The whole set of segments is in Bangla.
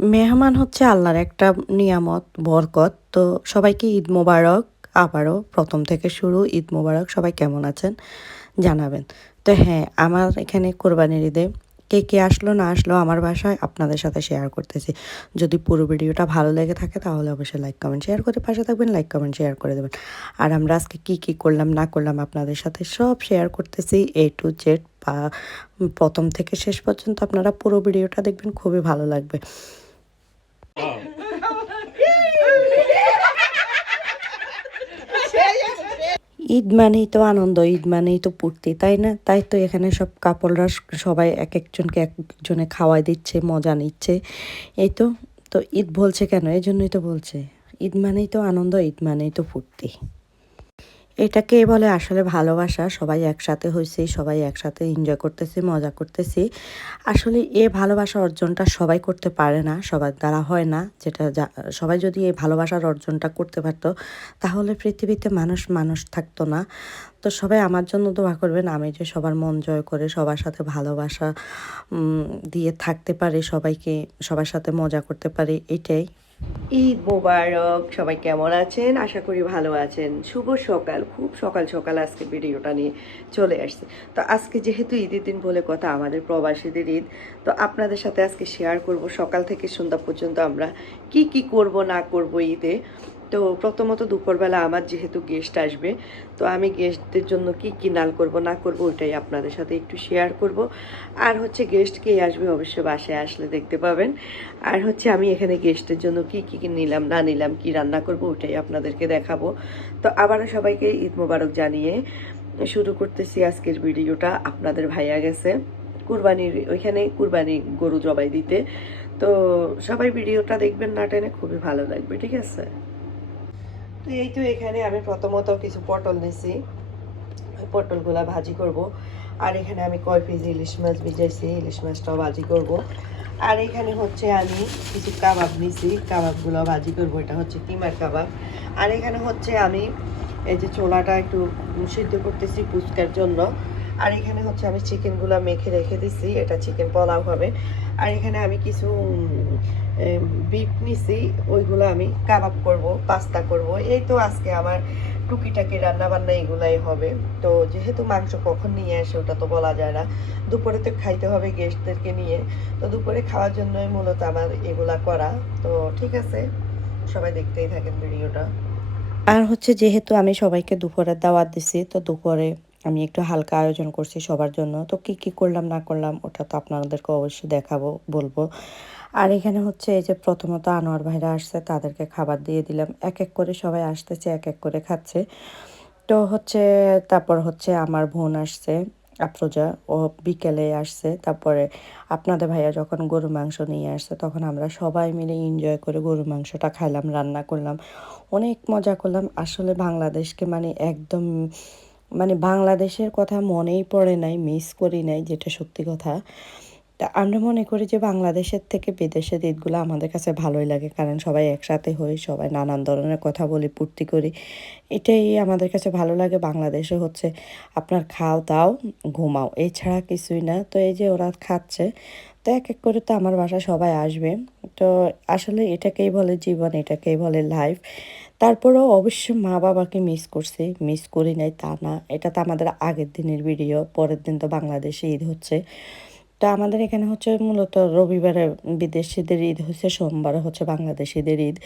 মেহমান হচ্ছে আল্লাহর একটা নিয়ামত, বরকত। তো সবাইকে ঈদ মোবারক। আবারও প্রথম থেকে শুরু, ঈদ মোবারক। সবাই কেমন আছেন? জানাবেন। তো হ্যাঁ আমার এখানে কোরবানির ঈদে কে কে আসলো, না আসলো, আমার বাসায় আপনাদের সাথে শেয়ার করতেছি। যদি পুরো ভিডিওটা ভালো লেগে থাকে, তাহলে অবশ্যই লাইক কমেন্ট শেয়ার করে পাশে থাকবেন লাইক কমেন্ট শেয়ার করে দেবেন। আর আমরা আজকে কি কি করলাম, না করলাম আপনাদের সাথে সব শেয়ার করতেছি। এ টু জেড বা প্রথম থেকে শেষ পর্যন্ত আপনারা পুরো ভিডিওটা দেখবেন, খুবই ভালো লাগবে। ঈদ মানেই তো আনন্দ, ঈদ মানেই তো পূর্তি তাই না? তাই তো এখানে সব কাপড়রা সবাই এক একজনকে এক একজনে খাওয়াই দিচ্ছে, মজা নিচ্ছে। এই তো তো ঈদ বলছে কেন? এই জন্যই তো বলছে। ঈদ মানেই তো আনন্দ, ঈদ মানেই তো ফুর্তি। এটাকে বলে আসলে ভালোবাসা। সবাই একসাথে হয়েছি সবাই একসাথে এনজয় করতেছি, মজা করতেছি। আসলে এ ভালোবাসা অর্জনটা সবাই করতে পারে না, সবার দ্বারা হয় না। যেটা সবাই যদি এই ভালোবাসার অর্জনটা করতে পারতো, তাহলে পৃথিবীতে মানুষ মানুষ থাকতো না। তো সবাই আমার জন্য দোয়া করবেন, আমি যে সবার মন জয় করে, সবার সাথে ভালোবাসা দিয়ে থাকতে পারি, সবাইকে, সবার সাথে মজা করতে পারি, এটাই। ঈদ মোবারক, সবাই কেমন আছেন? আশা করি ভালো আছেন। শুভ সকাল, খুব সকাল সকাল আজকে ভিডিওটা নিয়ে চলে আসছে। তো আজকে যেহেতু ঈদের দিন বলে কথা, আমাদের প্রবাসীদের ঈদ, তো আপনাদের সাথে আজকে শেয়ার করব সকাল থেকে সন্ধ্যা পর্যন্ত আমরা কি কি করব, না করব ঈদে। তো প্রথমত দুপুরবেলা আমার যেহেতু গেস্ট আসবে, তো আমি গেস্টদের জন্য কি কি নাল করব, না করব, ওইটাই আপনাদের সাথে একটু শেয়ার করব। আর হচ্ছে গেস্ট কে আসবে অবশ্যই বাসায় আসলে দেখতে পাবেন। আর হচ্ছে আমি এখানে গেস্টের জন্য কি কি নিলাম, না নিলাম, কি রান্না করব, ওইটাই আপনাদেরকে দেখাবো। তো আবারও সবাইকে ঈদ মোবারক জানিয়ে শুরু করতেছি আজকের ভিডিওটা। আপনাদের ভাইয়া গেছে কুরবানির, ওইখানে কুরবানি গরু জবাই দিতে। তো সবাই ভিডিওটা দেখবেন না টেনে, খুবই ভালো লাগবে, ঠিক আছে? তো এই তো এখানে আমি প্রথমত কিছু পটল নিছি। পটলগুলা ভাজি করব। আর এখানে আমি কয় পিস ইলিশ মাছ ভিজাইছি, ইলিশ মাছটাও ভাজি করব। আর এখানে হচ্ছে আমি কিছু কাবাব নিছি কাবাবগুলো ভাজি করব। এটা হচ্ছে কিমার কাবাব। আর এখানে হচ্ছে আমি এই যে ছোলাটা একটু সিদ্ধ করতেছি ফুচকার জন্য। আর এখানে হচ্ছে আমি চিকেনগুলো মেখে রেখে দিছি, এটা চিকেন পোলাও হবে। আর এখানে আমি কিছু বিফ নিছি, ওইগুলো আমি কাবাব করব পাস্তা করব। এই তো আজকে আমার টুকিটাকি রান্না বান্না এগুলাই হবে। তো যেহেতু মাংস কখন নিয়ে আসে ওটা তো বলা যায় না, দুপুরে তো খাইতে হবে গেস্টদেরকে নিয়ে। তো দুপুরে খাওয়ার জন্যই মূলত আমার এগুলা করা। তো ঠিক আছে, সবাই দেখতেই থাকেন ভিডিওটা। আর হচ্ছে যেহেতু আমি সবাইকে দুপুরে দাওয়াত দিছি, তো দুপুরে আমি একটু হালকা আয়োজন করছি সবার জন্য। তো কি কি করলাম, না করলাম, ওটা তো আপনাদেরকে অবশ্যই দেখাবো, বলব। আর এখানে হচ্ছে এই যে প্রথমত আনোয়ার ভাইরা আসছে, তাদেরকে খাবার দিয়ে দিলাম। এক এক করে সবাই আসতেছে, এক এক করে খাচ্ছে। তো হচ্ছে, তারপর হচ্ছে আমার বোন আসছে, আফরোজা। ও বিকেলে আসছে, তারপরে আপনাদের ভাইয়া যখন গরু মাংস নিয়ে আসছে, তখন আমরা সবাই মিলে এনজয় করে গরু মাংসটা খাইলাম, রান্না করলাম। অনেক মজা করলাম। আসলে বাংলাদেশকে মানে একদম মানে বাংলাদেশের কথা মনেই পড়ে নাই মিস করি নাই যেটা সত্যি কথা। তা আমরা মনে করি যে বাংলাদেশের থেকে বিদেশের ঈদগুলো আমাদের কাছে ভালোই লাগে, কারণ সবাই একসাথে হই, সবাই নানান ধরনের কথা বলি পূর্তি করি। এটাই আমাদের কাছে ভালো লাগে, বাংলাদেশে হচ্ছে আপনার খাও, দাও, ঘুমাও, এছাড়া কিছুই না। তো এই যে ওরা খাচ্ছে, তো এক এক করে তো আমার বাসায় সবাই আসবে। তো আসলে এটাকেই বলে জীবন, এটাকেই বলে লাইফ তারপরেও অবশ্য মা বাবাকে মিস করছে। মিস করি নাই তা না। এটা তো আমাদের আগের দিনের ভিডিও পরের দিন তো বাংলাদেশে ঈদ হচ্ছে। তো আমাদের এখানে হচ্ছে মূলত রবিবারে বিদেশিদের ঈদ হচ্ছে, সোমবারে হচ্ছে বাংলাদেশিদের ঈদ।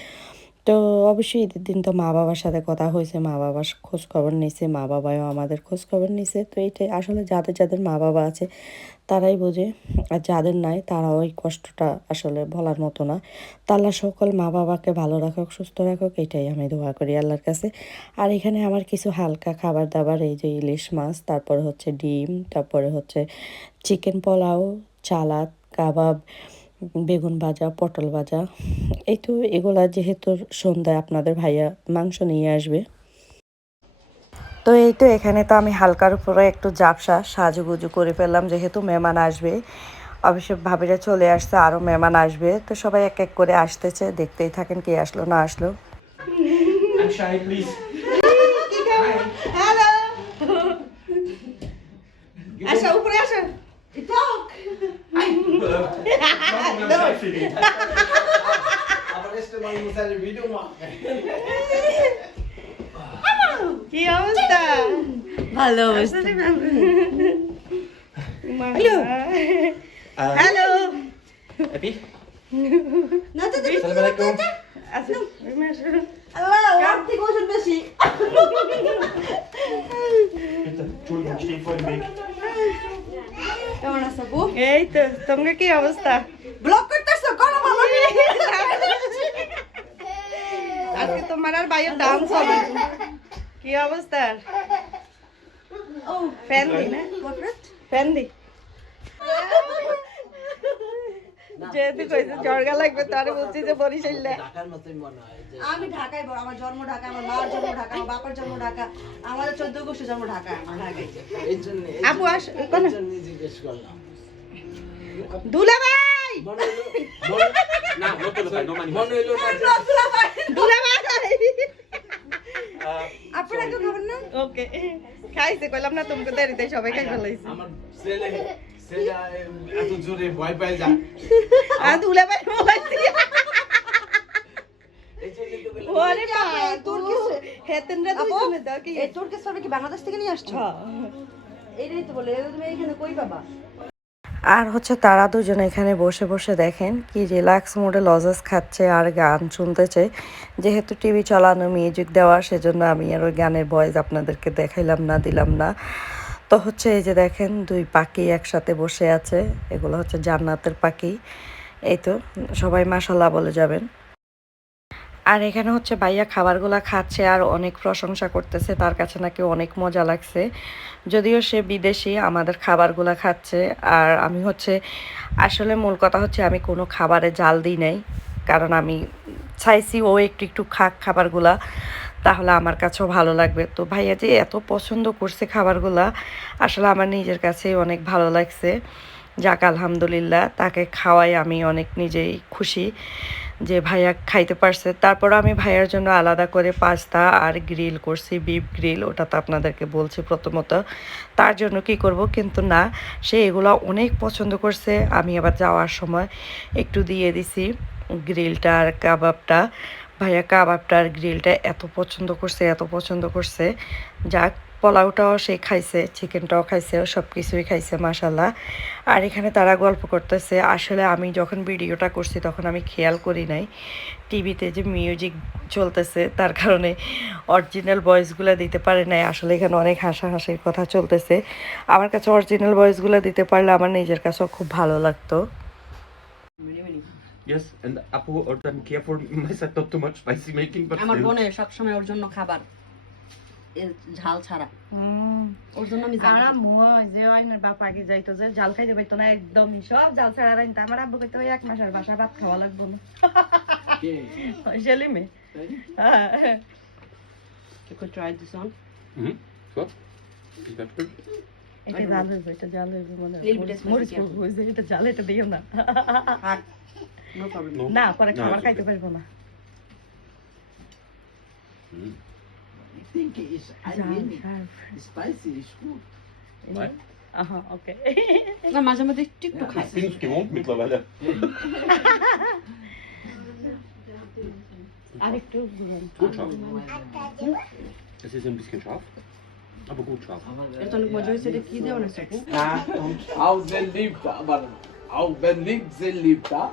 তো অবশ্যই ঈদের দিন তো মা বাবার সাথে কথা হয়েছে, মা বাবার খোঁজ খবর নিছে মা বাবাও আমাদের খোঁজ খবর নিছে তো এইটাই আসলে যাদের যাদের মা বাবা আছে, তারাই বোঝে। আর যাদের নাই তারা ওই কষ্টটা আসলে বলার মতো না। তাল্লা সকল মা বাবাকে ভালো রাখুক, সুস্থ রাখুক, এটাই আমি দোয়া করি আল্লাহর কাছে। আর এখানে আমার কিছু হালকা খাবার দাবার এই যে ইলিশ মাছ, তারপরে হচ্ছে ডিম, তারপরে হচ্ছে চিকেন পোলাও, চালাদ, কাবাব বেগুন ভাজা পটল ভাজা এই তো এগুলা যেহেতু সন্ধ্যায় আপনাদের ভাইয়া মাংস নিয়ে আসবে। তো এই তো এখানে তো আমি হালকার উপরে একটু জাপসা সাজুগুজু করে ফেললাম যেহেতু মেহমান আসবে। অবশ্য ভাবিরা চলে আসছে আরও মেহমান আসবে। তো সবাই এক এক করে আসতেছে দেখতেই থাকেন কে আসলো না আসলো। আসো উপরে আসো। কি অবস্থা ভালো অবস্থা হ্যালো Uh, হ্যালো Abby? না তো দেখি Salam alaikum. আচ্ছা আল্লাহ ওর থেকে ওজন বেশি Bitte, Entschuldigung, ich কেমন আছো আপু এই তো তোমার কি অবস্থা? ব্লক করতেছো করো ভালো আজকে তোমার আর বাইরের ডান্স হবে। কি অবস্থা? ও ফ্যান দি না ফ্যান দি। যেহেতু কইছে জর্গা লাগবে তার বলছি যে বরিশাল্লা ঢাকার মতোই মনে হয় আমি ঢাকায় বড় আমার জন্ম ঢাকা আমার মার জন্ম ঢাকা আমার বাবার জন্ম ঢাকা আমাদের চোদ্দ গোষ্ঠী জন্ম ঢাকা ঢাকায়। এই জন্য আপু আস কোন জিজ্ঞেস করলাম। দুলা ভাই হলো না, not to the side, no money. মনে হলো না যে দুলা ভাই। আপনারা কেউ খাবেন না? ওকে। খাইছে কইলাম না তোমাকে দেরিতে সবাই খাই ফেলাইছে। আমার ছেলে এত জোরে ভয় পায় যায় আর দুলা ভাই বলাইছি এই জন্য তো বললাম, ওরে মা তোর কি হেতেন রে দাও কি? এই তোর কেস কি বাংলাদেশ থেকে নিয়ে আসছো? এইটাই তো বলে তুমি এখানে কই পাবা আর হচ্ছে তারা দুজনে এখানে বসে বসে দেখেন কি রিল্যাক্স মোডে লজেস খাচ্ছে আর গান শুনতেছে। যেহেতু টিভি চালানো মিউজিক দেওয়া সেজন্য আমি আর ওই গানের ভয়েস আপনাদেরকে দেখাইলাম না দিলাম না। তো হচ্ছে এই যে দেখেন, দুই পাখি একসাথে বসে আছে। এগুলো হচ্ছে জান্নাতের পাখি। এই তো, সবাই মাসাল্লাহ বলে যাবেন। আর এখানে হচ্ছে ভাইয়া খাবারগুলো খাচ্ছে আর অনেক প্রশংসা করতেছে। তার কাছে নাকি অনেক মজা লাগছে। যদিও সে বিদেশি, আমাদের খাবারগুলো খাচ্ছে। আর আমি হচ্ছে, আসলে মূল কথা হচ্ছে আমি কোনো খাবারে জাল দিই নাই। কারণ আমি চাইছি ও একটু একটু খাক খাবারগুলা। তাহলে আমার কাছেও ভালো লাগবে। তো ভাইয়া যে এত পছন্দ করছে খাবারগুলা, আসলে আমার নিজের কাছেই অনেক ভালো লাগছে। যাক, আলহামদুলিল্লাহ, তাকে খাওয়াই আমি অনেক নিজেই খুশি যে ভাইয়া খাইতে পারছে। তারপর আমি ভাইয়ার জন্য আলাদা করে পাস্তা আর গ্রিল করছি, বিফ গ্রিল, ওটা তো আপনাদেরকে বলছি প্রথমত। তার জন্য কি করব, কিন্তু না, সে এগুলো অনেক পছন্দ করছে। আমি আবার যাওয়ার সময় একটু দিয়ে দিছি গ্রিলটা আর কাবাবটা। ভাইয়া কাবাবটা আর গ্রিলটা এত পছন্দ করছে, এত পছন্দ করছে। যাক, পোলাওটাও সে খাইছে, চিকেনটাও খাইছে সব কিছুই খাইছে মাসাল্লাহ আর এখানে তারা গল্প করতেছে, আসলে আমি যখন ভিডিওটা করছি তখন আমি খেয়াল করি নাই। টিভিতে যে মিউজিক চলতেছে, তার কারণে অরিজিনাল ভয়েসগুলো দিতে পারে নাই। আসলে এখানে অনেক হাসাহাসির কথা চলতেছে। আমার কাছে অরিজিনাল ভয়েসগুলো দিতে পারলে আমার নিজের কাছেও খুব ভালো লাগতো। Yes, and Apu, or then care for myself not too much spicy making, but আমার. বোনের সবসময় ওর জন্য খাবার। ঝাল ছাড়া। ওর জন্য আমি আরাম হয় যে আইনের বাপ আগে যাইতো যে জাল খাইতে পাইতো না একদমই। সব জাল ছাড়া রাইতো আমার আব্বু কইতো ওই এক মাসের বাসা ভাত খাওয়া লাগবো না। কে? সেলিমে You could try this one. So? Is that good? এটা জাল হইবে এটা জাল হইবে মানে Little মরিচ হইছে এটা জাল এটা দিও না। No problem No? না পরে No, খাবার it's খাইতে okay. পারব না Mhm. Ich denke, ich ein জাল wenig sharp spicy ist gut. Nein. আহা ওকে না মাঝে মাঝে একটু একটু খাই Ich bin es gewohnt mittlerweile. আর একটু দিবেন। Gut scharf. Es ist ein bisschen scharf, aber gut scharf. এটা অনেক মজা হয়েছে এটা কি দেওয়া না সাপু Ja, und auch sehr lieb, aber auch wenn nicht sehr lieb da.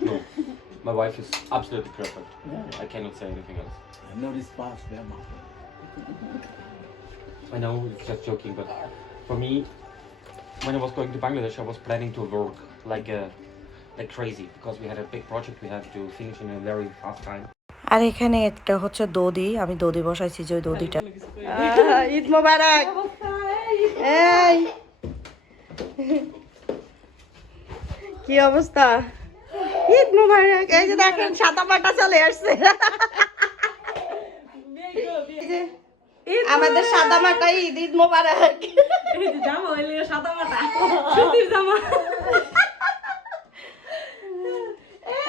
No. My wife is absolutely perfect. I cannot say anything else. Nur die Spaß, wer macht. I know it's just joking, but for me, when I was going to Bangladesh, I was planning to work like a like crazy because we had a big project we had to finish in a very fast time. আর এখানে একটা হচ্ছে দদি আমি দদি বসাইছি যে ওই দদিটা ঈদ মোবারক এই কি অবস্থা? ঈদ মোবারক। এই যে দেখেন সাদা পাটা চলে আসছে। আমাদের সাদা মাটা ঈদ ঈদ মোবারক।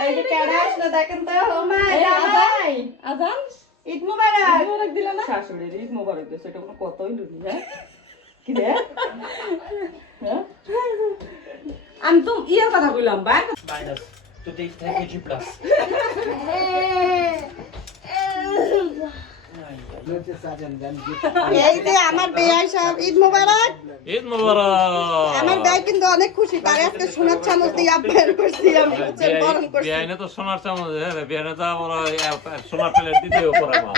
এই যে কেডা আসলো দেখেন তো। ও মা জামাই আজান ঈদ মোবারক। মোবারক দিল না? শাশুড়ির ঈদ মোবারক দিছে এটা কোনো কতই লুনি হ্যাঁ? কি রে আমি তো ইয়ের কথা বললাম বা Nein, das থেকে জি 3 এই যে আমার বেয়াই সব ঈদ মোবারক। ঈদ মোবারক। আমার বেয়াই কিন্তু অনেক খুশি তার আজকে সোনার চামচ দিয়ে আপ্যায়ন করছি আমি বরণ করছি। বিয়াইনে তো সোনার চামচ হ্যাঁ বিয়াইনে তো আমরা সোনার প্লেট দিতেও পারে মা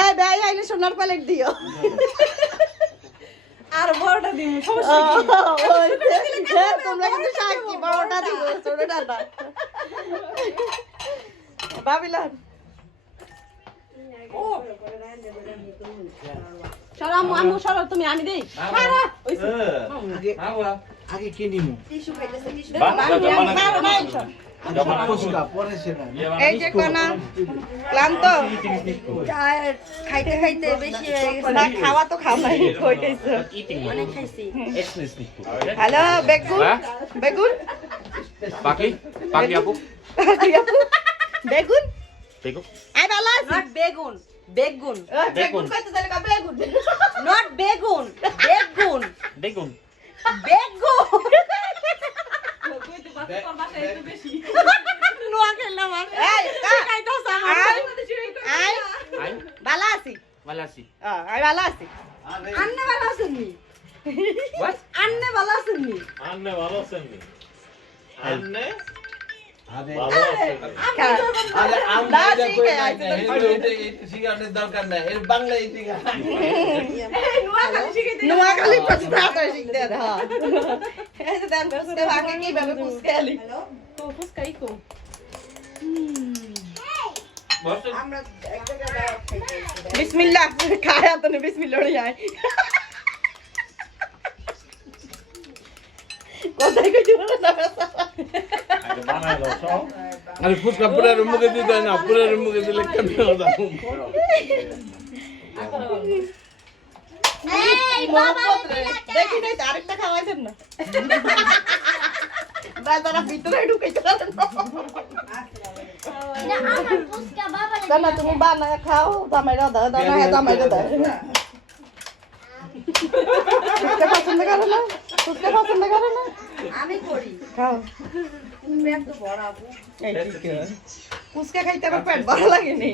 এই বেয়াই আইলে সোনার প্যালেট দিও। আর বড়টা দিন ও, ওই তোমরা কিন্তু সাক্ষী বড়টা দিও ছোটটা না। বাবিলান। সরো আম্মু আম্মু সরো তুমি আমি দেই। আগে কি নিমু। ফুচকা পরে সেটা এই যে কোনা ক্লান্ত। খাইতে খাইতে বেশি না খাওয়া তো খাও নাই হয়ে অনেক খাইছি? হ্যালো বেগুন। হ্যাঁ? বেগুন? বেগুন? Beko? আই ভালো আছি নট বেগুন। বেগুন। বেগুন কইতে দিলে কা বেগুন নট বেগুন। বেগুন। Begun. বেগুন আই ভালো আছি। আই ভালো আছি। আন্নে ভালো আছেন নি? আন্নে ভালো আছেন নি? আন্নে ভালো আছেন নি? আন্নে? শিখতে হ্যাঁ। এই যে দেন ফুসকে ভাগে কীভাবে ফুসকে আলি? ফুসকাই কো Was denn? আমরা এক জায়গায় বিসমিল্লাহ খায়া তো বিসমিল্লাহ ওড়ি আয় কোথায় কই দিল না আরে ফুচকা পুরার মুখে দিতে না পুরার মুখে দিলে কেমন হবে দেখি নাই আরেকটা খাওয়াইছেন না দাদারা ভিতরে তুমি বানায় খাও দামাইরা দাও দাও না করো না ফুচকা পছন্দ করো না আমি করি খাও পেট তো ভরাবো এই ঠিক আছে ফুচকা খাইতে আমার পেট ভালো লাগে নি?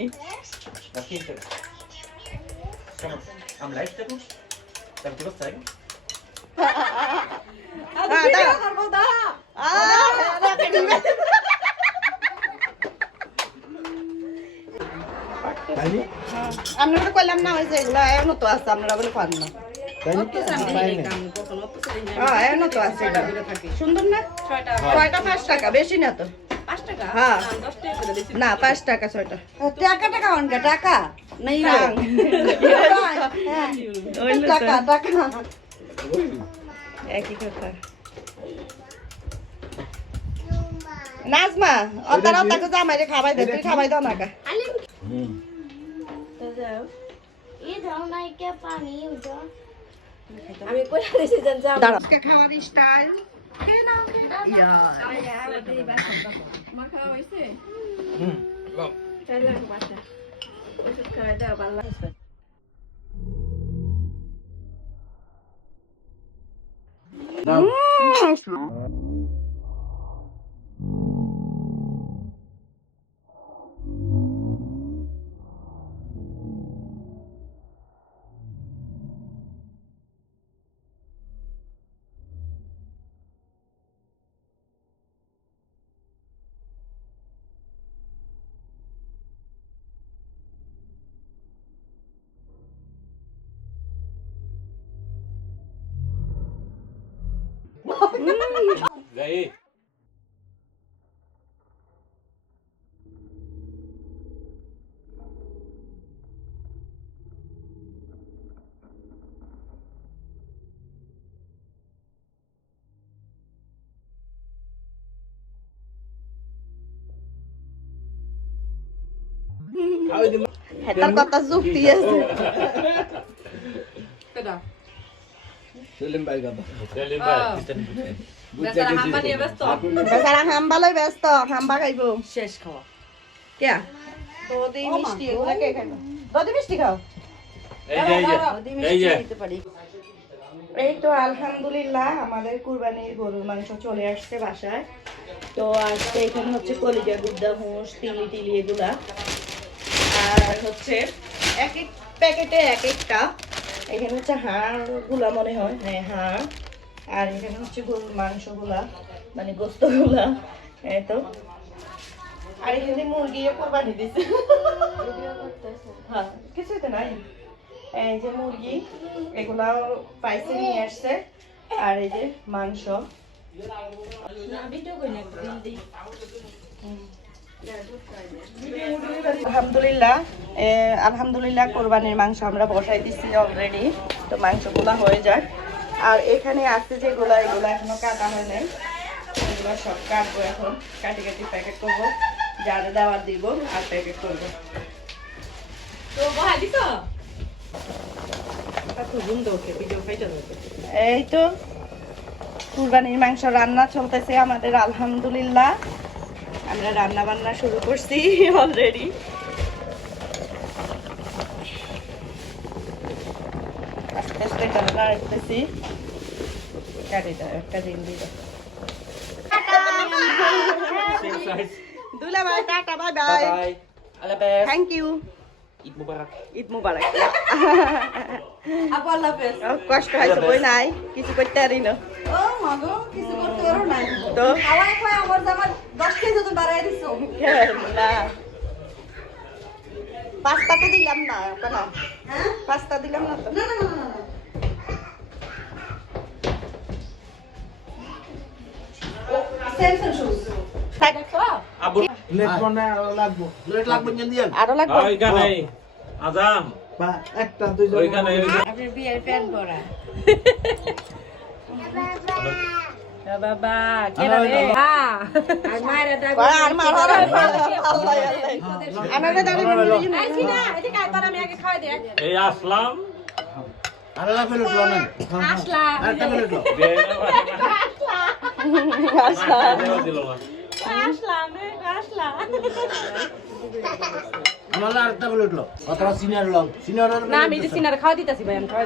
হ্যাঁ আপনারা কইলাম না যে এগুলা এখনও তো আছে আপনারা বলে পান না হ্যাঁ সুন্দর না? ছয়টা। ছয়টা? পাঁচ টাকা বেশি না তো। হ্যাঁ। না পাঁচ টাকা ছয়টা। টাকা টাকা অনকা টাকা? নেই। হ্যাঁ। টাকা টাকা। একই কথা। নাজমা অতারা তাকে জামাই রে খাবাই দে তুই খাবাই দাও না কা আমি কইরা দিছি জান যা দাঁড়া খাওয়ার স্টাইল আমার খাওয়া হইছে? চাইলে রাখো বাচ্চা ওষুধ খাওয়াই দাও ভালো লাগছে। যাই হেতার কথা যুক্তি আছে সেলিম ভাই কথা সেলিম ভাই বেচারা হাম্বালই ব্যস্ত। হাম্বা খাইব। শেষ খাওয়া কে? দদি মিষ্টি এগুলা কে খাইব দদি মিষ্টি খাও। এই যে এই যে এই যে। দিতে পারি। এই তো আলহামদুলিল্লাহ আমাদের কুরবানির গরুর মাংস চলে আসছে বাসায়। তো আজকে এখানে হচ্ছে কলিজা গুদ্দা হুঁস তিলি টিলি এগুলা। আর হচ্ছে এক এক প্যাকেটে এক একটা। এখানে হচ্ছে হাড়গুলা মনে হয় হ্যাঁ হাড়। আর এখানে হচ্ছে গরুর মাংসগুলা মানে গোস্তগুলা, এই তো। আর এখানে মুরগিও কোরবানি দিছে। হ্যাঁ কিছুই তো নাই। এই যে মুরগি, এগুলাও পাইছে, নিয়ে আসছে। আর এই যে মাংস। আলহামদুলিল্লাহ। আলহামদুলিল্লাহ কোরবানির মাংস আমরা বসাই দিচ্ছি অলরেডি তো মাংসগুলা হয়ে যায় আর এখানে আছে যেগুলো এগুলো এখনও কাটা হয় নাই। এগুলো সব কাটবো এখন। কাটি কাটি প্যাকেট করব। যারা দেওয়ার দিব আর প্যাকেট করব। এই তো কুরবানির মাংস রান্না চলতেছে আমাদের আলহামদুলিল্লাহ। আমরা রান্না বান্না শুরু করছি অলরেডি আস্তে আস্তে রান্না রাখতেছি কাটি দাও একটা দিন দিল দুলা ভাই tata bye bye Bye. Thank you. Eid Mubarak আপু আল্লাহ হাফেজ কষ্ট হয়েছে বই নাই কিছু করতে পারি না। ও মাগো কিছু করতে পারো নাই। তো? খাওয়াই খাওয়াই আমার জামা কেজি তো বাড়াই দিছো। না। পাস্তা তো দিলাম না কেন হ্যাঁ? পাস্তা দিলাম না তো। না না না না আরও লাগবে। ওইখানে। একটা দুইজন ওইখানে আপনার বিয়ের প্যান পরা। বাবা কেডা রে? আর মায়ের ডাক আর মার আর আল্লাহ আমাকে দাঁড়ি আইছি না এদিকে আয় তোর আমি আগে খাওয়াই দে এই আসলাম আরে লাগবে প্লেট লনেন আসলা আরেকটা প্লেট লো দিল না আসলাম আসলা আমার আরেকটা প্লেট লো অতটা সিনিয়র লং সিনিয়র না আমি যে সিনার খাওয়া দিতেছি ভাই আমি খাওয়া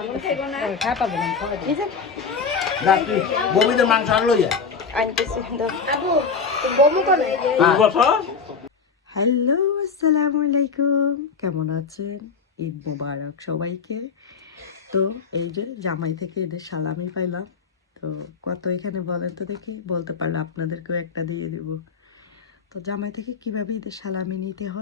খাওয়া পাবো না খাওয়া ডাক্তার বমিদের মাংস আর লইয়া তুই বছর হ্যালো আসসালামু আলাইকুম কেমন আছেন? ঈদ মোবারক সবাইকে। তো এই যে জামাই থেকে এদের সালামি পাইলাম। তো কত এখানে বলেন তো দেখি, বলতে পারলে আপনাদেরকেও একটা দিয়ে দেব। তো জামাই থেকে কীভাবে ঈদের সালামি নিতে হয়?